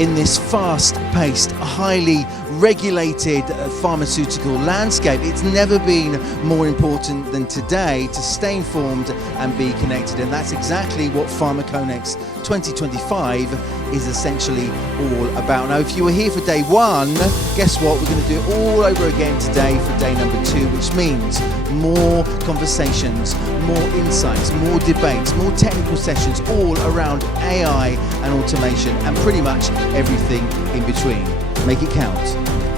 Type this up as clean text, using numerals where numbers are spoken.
in this fast-paced, highly regulated pharmaceutical landscape. It's never been more important than today to stay informed and be connected, and that's exactly what Pharmaconex 2025 is essentially all about. Now, if you were here for day one, guess what? We're going to do it all over again today for day number 2, which means more conversations, more insights, more debates, more technical sessions all around AI and automation, and pretty much everything in between. Make it count.